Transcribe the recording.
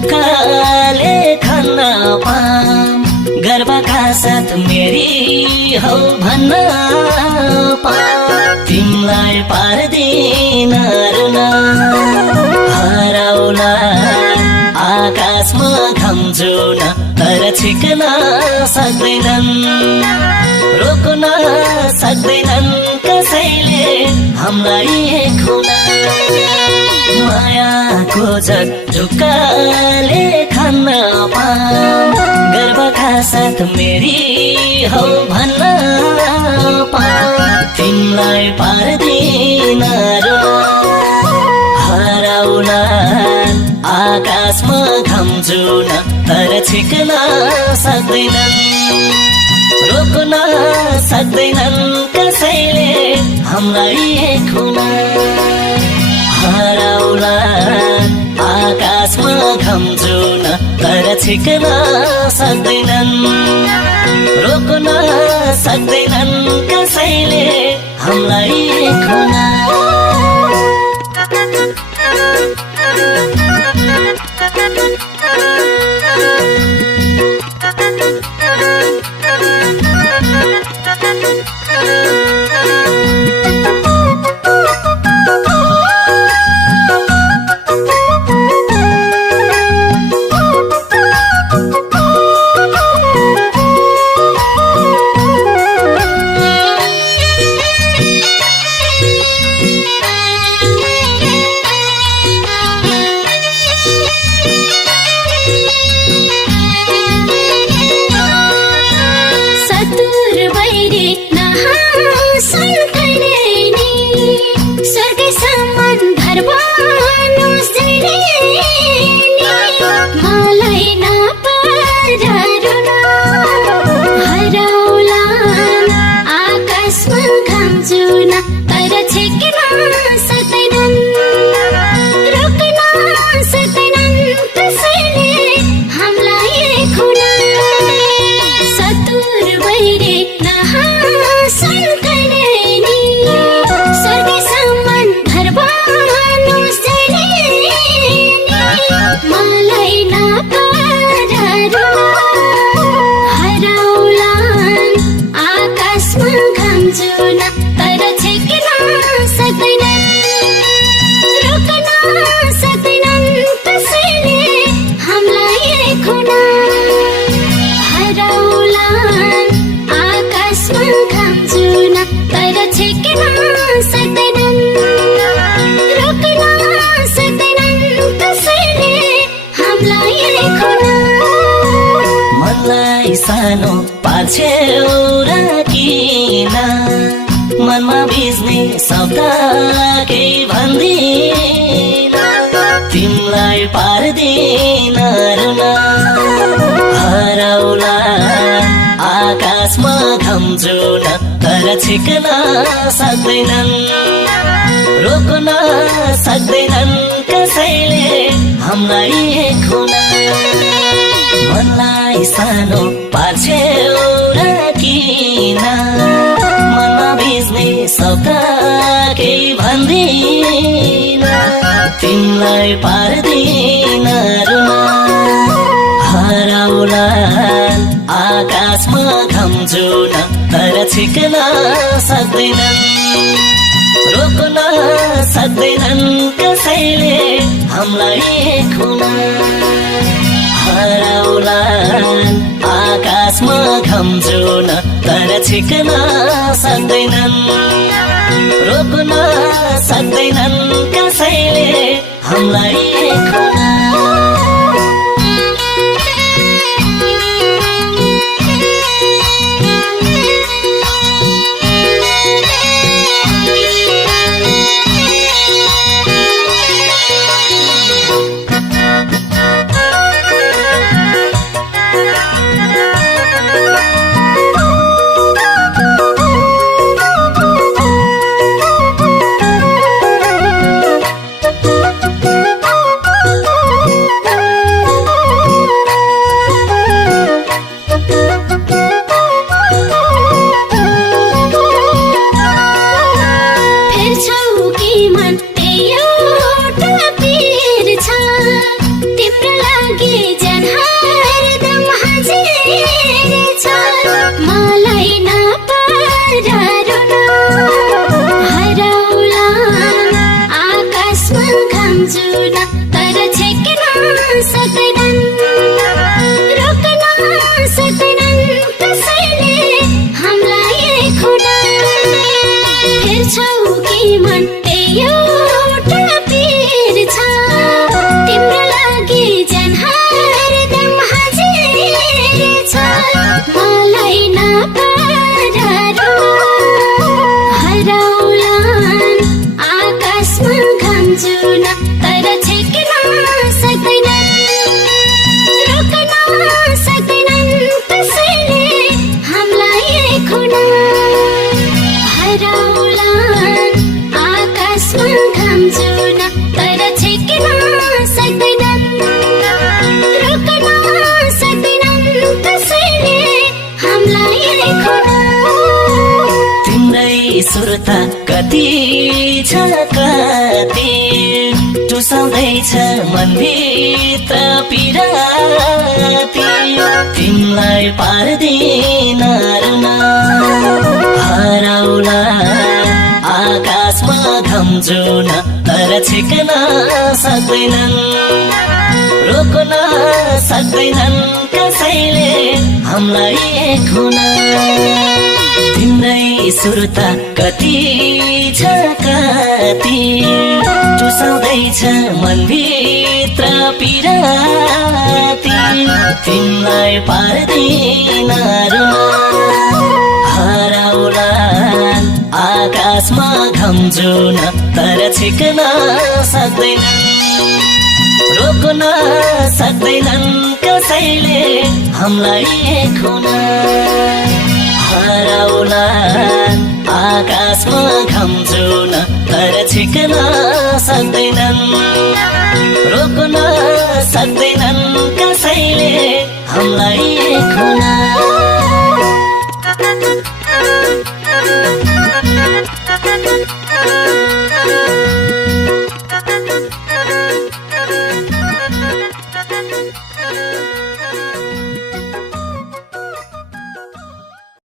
झुक्काले खान palm गर्वका साथ मेरी हौ भन्न पाम तिमीलाई पार्दिन रुन हराउला आकाशमा घाम जुन तर छिक्न सक्दैनन् रोक्न सक्दैनन् कसैले हामीलाई खुन मायाको झुक्काले खान पाम गर्वका साथ मेरी हौ भन्न पाम तिमीलाई पार्दिन हराउला आकाशमा घाम जुन तर छिक्न सक्दैनन् रोक्न सक्दैनन् कसैले हामीलाई खुन हराउला आकाशमा घाम जुन तर छिक्न सक्दैनन् रोक्न सक्दैनन् कसैले हामीलाई खुन सानो पाछ्यौ राखिन मनमा भिज्ने शब्द केही भन्दिन तिमीलाई पार्दिन रुन हराउला आकाशमा घाम जुन तर छिक्न सक्दैनन् रोक्न सक्दैनन् कसैले हामीलाई खुन मनलाई सानो पाछ्यौ राखिन मनमा भिज्ने शब्द केही भन्दिन तिमीलाई पार्दिन रुन हराउला आकाशमा घाम जुन तर छिक्न सक्दैनन् रोक्न सक्दैनन् कसैले हामीलाई खुन हराउला आकाशमा घाम जुन तर छिक्न सक्दैनन् रोक्न सक्दैनन् कसैले हामीलाई खुन सुर्ता कति छ कति टुसाउँदैछ मनभित्र पिराती तिमीलाई पार्दिन रुन हराउला आकाशमा घम्जुन तर छिक्न सक्दैनन् रोक्न सक्दैनन् कसैले हामीलाई एक हुन तिम्रै सुर्ता कति छ कति टुसाउँदैछ मनभित्र पिराती तिमीलाई पार्दिन रुन हराउला आकाशमा घम्जुन तर छिक्न सक्दैनन् रोक्न सक्दैनन् कसैले हामीलाई एक हुन हराउला आकाशमा घम्जुन तर छिक्न सक्दैनन् रोक्न सक्दैनन् कसैले हामीलाई एक हुन